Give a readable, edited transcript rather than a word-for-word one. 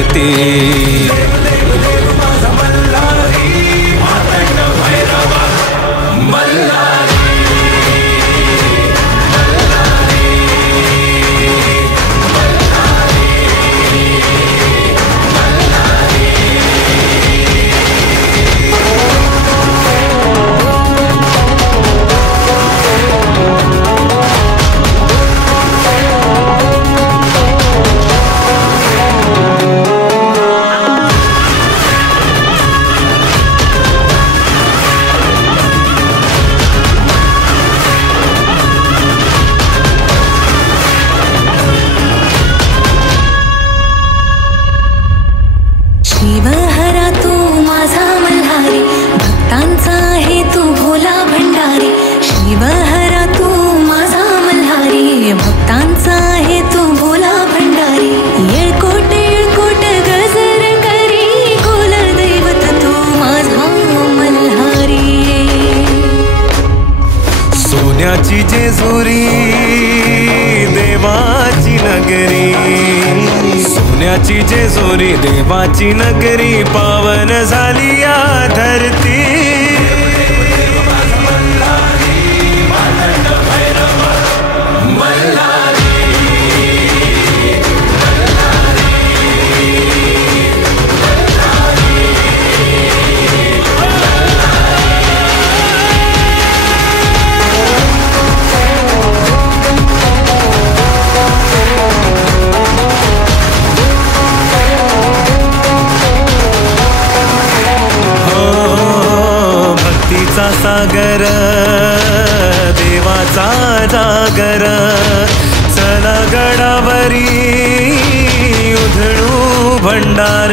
धरती। शिवहरा तू माझा मल्हारी, भक्तांचा आहे तू भोला भंडारी। शिवहरा तू माझा मल्हारी, भक्तांचा आहे तू भोला भंडारी। येळकोट येळकोट गजर करी, कुलदैवत तू माझा मल्हारी। सोन्याची जेजुरी देवाची नगरी, सोन्याची जेजुरी देवाची नगरी, पावन झाली या धरती। भक्तीचा सागर देवाचा जागर, चला गडावरी उधळू भंडार।